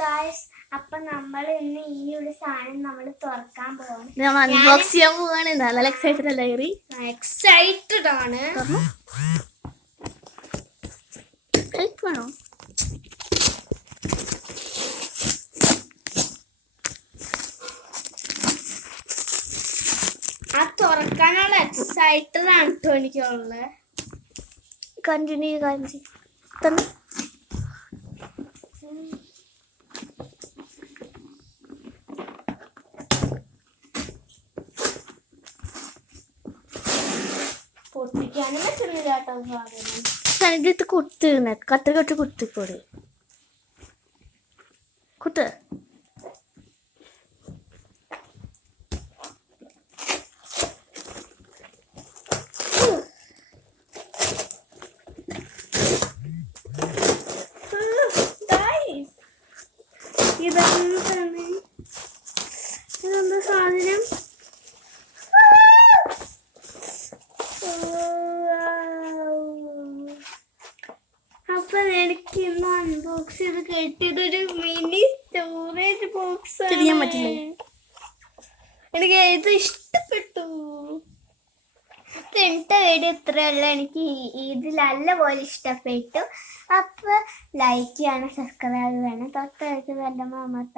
Guys, അപ്പൊ നമ്മൾ ഇന്ന് ഈ ഒരു സാധനം നമ്മൾ തുറക്കാൻ പോവാണ്. അൺബോക്സ് ചെയ്യാൻ പോവാണ്. നല്ല എക്സൈറ്റഡ് അല്ലേ? എക്സൈറ്റഡ് ആണ്. ഹെൽപ്പ് വേണോ? ആ തുറക്കാനുള്ള എക്സൈറ്റഡ് ആണ് കേട്ടോ എനിക്കുള്ളത്. കണ്ടിന്യൂ പൊട്ടിക്കാനും പറ്റുന്നില്ല കേട്ടോ സാധനം. കണ്ടിട്ട് കുത്തുന്ന കത്ര കെട്ട് കുത്തിപ്പോടി കുത്ത്. ഇതെന്താ സാധനം? അപ്പൊ എനിക്ക് ഇന്ന് അൺബോക്സ് ചെയ്ത് കിട്ടിയതൊരു മിനി സ്റ്റോറേജ് ബോക്സ്. തിരിയാൻ പറ്റില്ല. എനിക്ക് ഇത് ഇഷ്ടപ്പെട്ടു. ഇന്നത്തെ വീഡിയോ ഇത്രയുള്ള എനിക്ക് ഇത് നല്ല പോലെ ഇഷ്ടപ്പെട്ടു. അപ്പൊ ലൈക്ക് ചെയ്യണം, സബ്സ്ക്രൈബ് ചെയ്യണം, തൊട്ടടുത്ത് വല്ല മാമത്ത